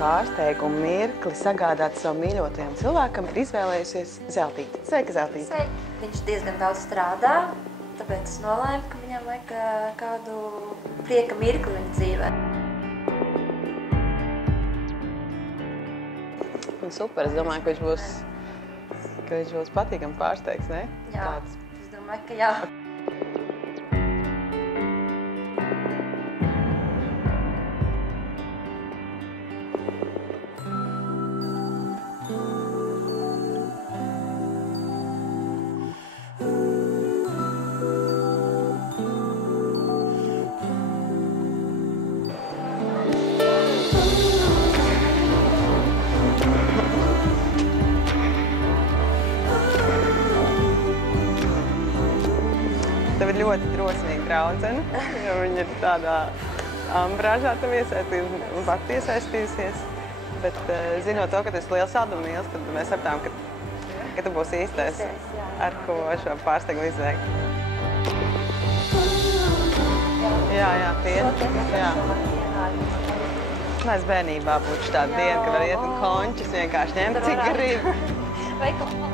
pārsteigumu mirkli sagādāt savam mīļotajam cilvēkam, ir izvēlējusies Zeltīti. Sveika, Zeltīti! Sveika! Viņš diezgan daudz strādā, tāpēc es nolēmu, ka viņam vajag kādu prieka mirkli viņa dzīvē. Super, es domāju, ka viņš būs patīkami pārsteigts, ne? Jā, es domāju, ka jā. Tev ir ļoti drosmīga draudzene, jo viņa ir tādā ambrāžā tev iesaistījusies. Bet zinot to, ka tu esi liels albumu mīlis, tad mēs sapratām, ka tu būsi īstais, ar ko šo pārsteigumu izveikt. Jā, tieši. Jā. Mēs bērnībā būtu tāda diena, ka var iet un končus vienkārši ņemt, cik grib. Vai kaut kā.